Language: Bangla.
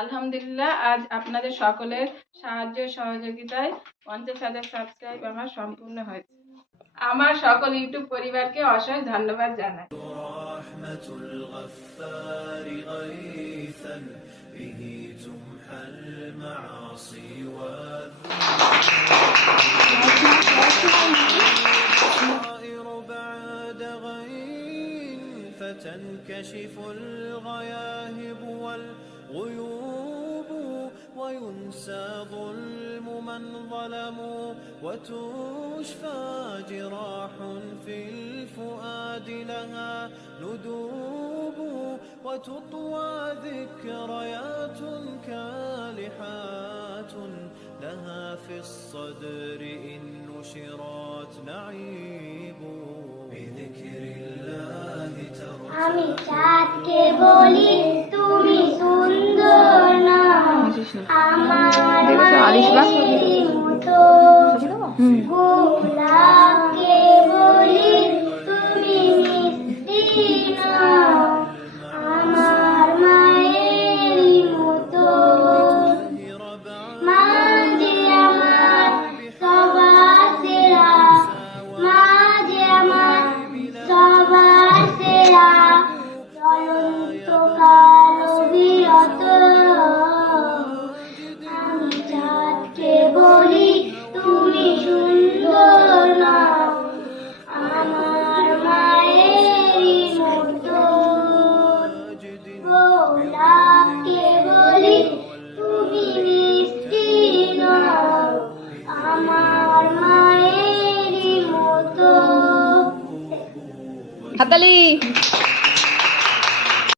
আলহামদুলিল্লাহ, আজ আপনাদের সকলের সাহায্য সহযোগিতায় 50,000 সাবস্ক্রাইব আমার সম্পূর্ণ হয়েছে। আমার সকল ইউটিউব পরিবারকে অশেষ ধন্যবাদ জানাই। فتنكشف الغياهب والغيوب وينسى ظلم من ظلموا وتشفى جراح في الفؤاد لها ندوب وتطوى ذكريات كالحات لها في الصدر إن نشرت نعيب بذكر الله আমি চাঁদকে বলি তুমি সুন্দর না, আমার মায়ের মতো গোলাপকে বলি তুমি মিষ্টি না, আমার মায়ের মতো। মা যে আমার সবার সেরা, মা যে আমার সবার সেরা, চলন্ত কালো বিরত। আমি চাঁদকে বলি তুমি সুন্দর না, আমার মায়ের মতো। গোলাপকে বলি তুমি মিষ্টি না, আমার মায়ের মতো। হাততালি।